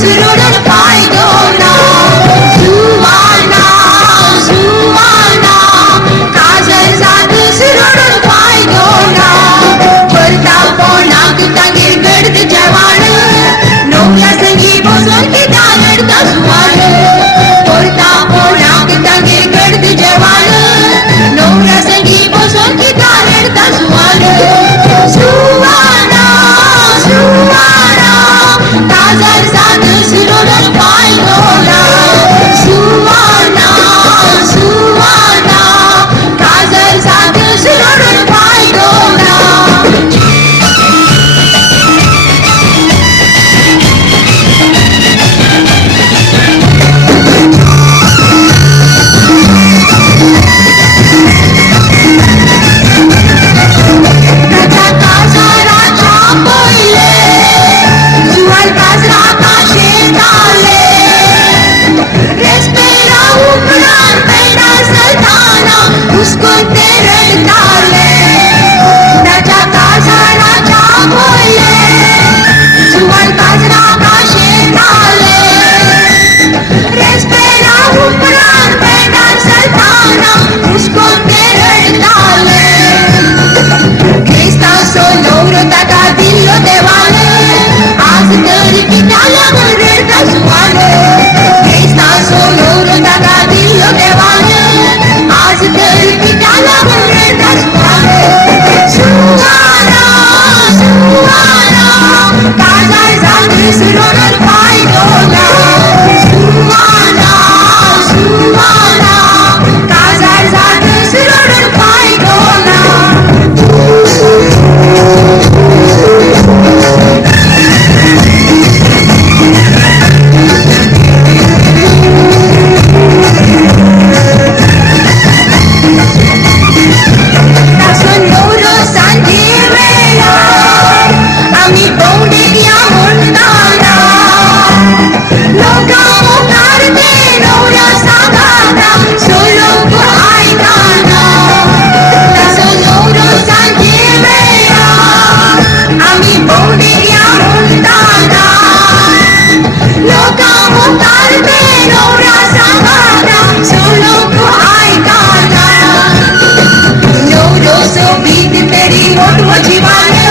सुरोडून पायदो ना सुवाना सुवाना काजल साथ सुरोडून पायदो ना परता पोनाक तांगेर गडद जवान नवऱ्या संगी बसून किता रडता सुवान परता पोनाक तांगेर गडद जवान नवऱ्या संगी बसून किता रडता सुवान सुवाना सुवाना काजल साथ सुरोडून पायदो ना सुवाना सुवाना काजल साथ सुरोडून पायदो ना राजा काजा राजा पहिले जुवाल काजरा काशे डाले रेस्पेरा उपरान पैदा सल्ताना उसको तेरे डाले राजा काजा राजा पहिले जुवाल काजरा काशे डाले रेस्पेरा उपरान पैदा सल्ताना उसको तेरे डाले Krista sonoro taka dillo devane आज तरी पिताला रडता सुवाने Krista sonoro taka dillo devane आज तरी पिताला रडता सुवाने सुवाना सुवाना काजल साथ सुरोडून पायदो ना सुवाना सुवाना काजल साथ सुरोडून पायदो ना sonoro सांजे वेळा आम्ही बोंडेल्या म्हणताना लोका मुखारते नवऱ्या सांगाना सोलोक ऐकाना sonoro सांजे वेळा आम्ही बोंडेल्या म्हणताना लोका मुखारते नवऱ्या सांगाना सोलोक ऐकाना नवरो सोबीत तेरी मोठो जीवाने